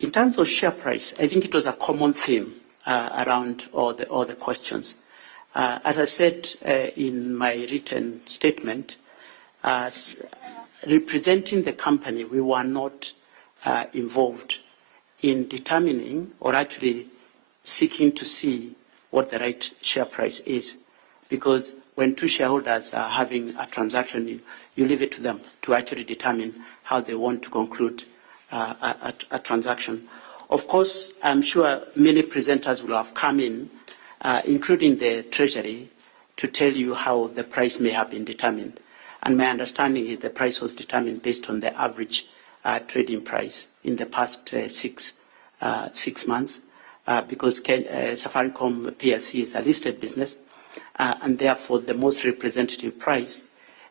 In terms of share price, I think it was a common theme around all the questions. As I said in my written statement, representing the company, we were not involved in determining or actually seeking to see what the right share price is. Because when two shareholders are having a transaction, you leave it to them to actually determine how they want to conclude a transaction. Of course, I'm sure many presenters will have come in, including the Treasury, to tell you how the price may have been determined. And my understanding is the price was determined based on the average trading price in the past 6 months, because Safaricom PLC is a listed business, and therefore the most representative price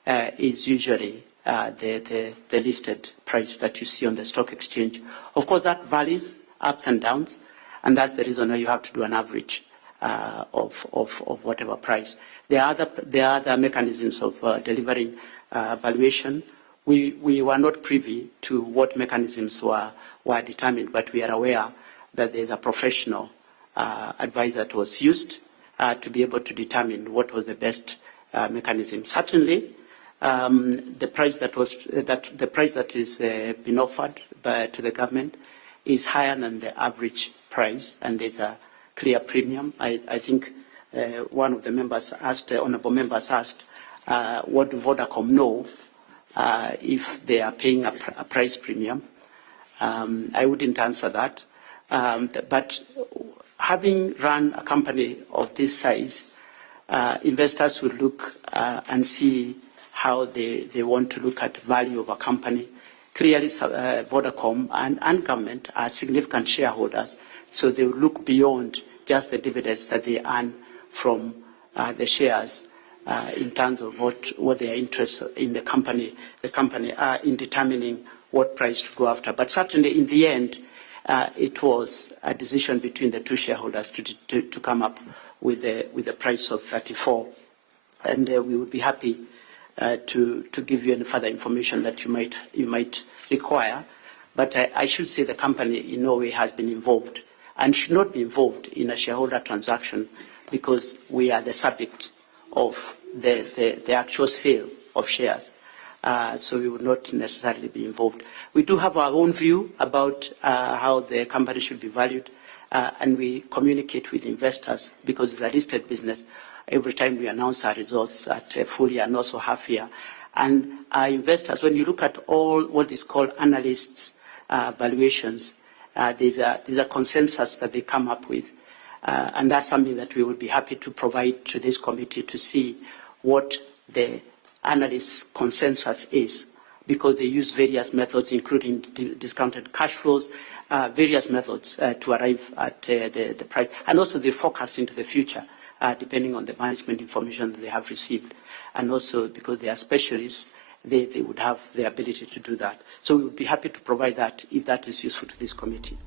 is usually the listed price that you see on the stock exchange. Of course, that varies ups and downs, and that's the reason why you have to do an average of whatever price. There are other mechanisms of delivering valuation. We were not privy to what mechanisms were determined, but we are aware that there's a professional advisor that was used to be able to determine what was the best mechanism. Certainly, the price that is been offered to the government is higher than the average price, and there's a clear premium. I think one of the members asked, honourable members asked, what do Vodacom know if they are paying a price premium? I wouldn't answer that. But having run a company of this size, investors will look and see how they want to look at the value of a company. Clearly, Vodacom and government are significant shareholders, so they will look beyond just the dividends that they earn from the shares in terms of what their interests in the company are in determining what price to go after. But certainly, in the end, it was a decision between the two shareholders to come up with the price of 34, and we would be happy to give you any further information that you might require. But I should say the company in no way has been involved and should not be involved in a shareholder transaction, because we are the subject of the actual sale of shares. So we would not necessarily be involved. We do have our own view about how the company should be valued, and we communicate with investors because it's a listed business every time we announce our results at full year and also half year. And our investors, when you look at all what is called analysts' valuations, there's a consensus that they come up with. And that's something that we would be happy to provide to this committee to see what the analysts' consensus is, because they use various methods, including discounted cash flows, various methods to arrive at the price, and also they forecast into the future, depending on the management information that they have received. And also because they are specialists, they would have the ability to do that. So we would be happy to provide that if that is useful to this committee.